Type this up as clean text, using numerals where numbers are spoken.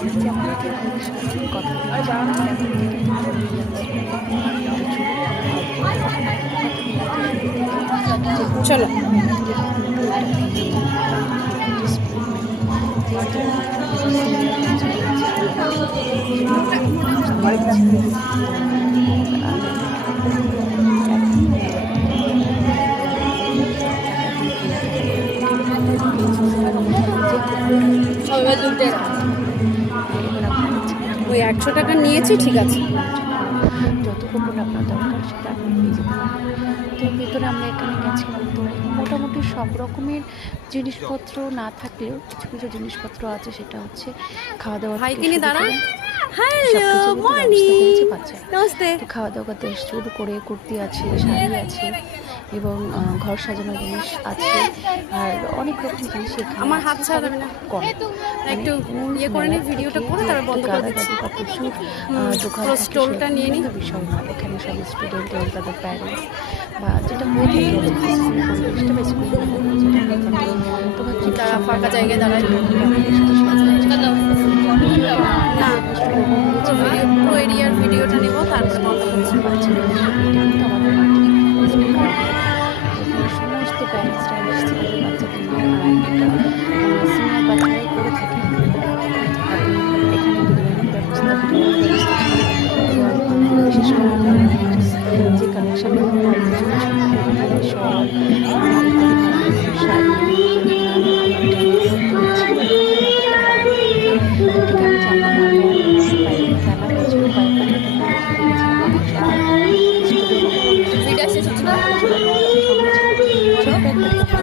যেমন কি আপনাদের সাথে কথা চলো। ওই 100 টাকা নিয়েছি, ঠিক আছে। যত কুপন আপনার দরকার সেটা আপনি পেয়ে যেতে পারেন। তো ভেতরে আমরা এখানে গেছিলাম, তো মোটামুটি সব রকমের জিনিসপত্র না থাকলেও কিছু কিছু জিনিসপত্র আছে, সেটা হচ্ছে খাওয়া দাওয়া থেকে শুরু করে সবকিছু ব্যবস্থা করেছে বাচ্চারা। তো খাওয়া দাওয়া থেকে শুরু করে কুর্তি আছে, শাড়ি আছে এবং ঘর সাজানোর জিনিস আছে, আর অনেক রকম জিনিস এখানে আমার হাত আছে, ছাড়া তবে যাবে না। কম। একটু ইয়ে করে নিই, ভিডিওটা করে তারপর বন্ধ করে দিচ্ছি। প্রচুর দোকান পুরো থাকে, স্টলটা নিয়ে নিই। সেরকম বিষয় নয়। এখানে সব স্টুডেন্ট এবং তাদের প্যারেন্টস বা যেটা হয়ে থাকে আর কি, স্কুলের পরিবেশটা বা স্কুল যেটা হয়ে থাকে। তো ভাবছি তারা ফাঁকা জায়গায় দাঁড়ায়। না, পুরো এরিয়ার ভিডিওটা নেব, তারপর বন্ধ করছি। সমস্ত প্যারেন্টসরা এসেছে তাদের বাচ্চাদের নিয়ে, আর একটা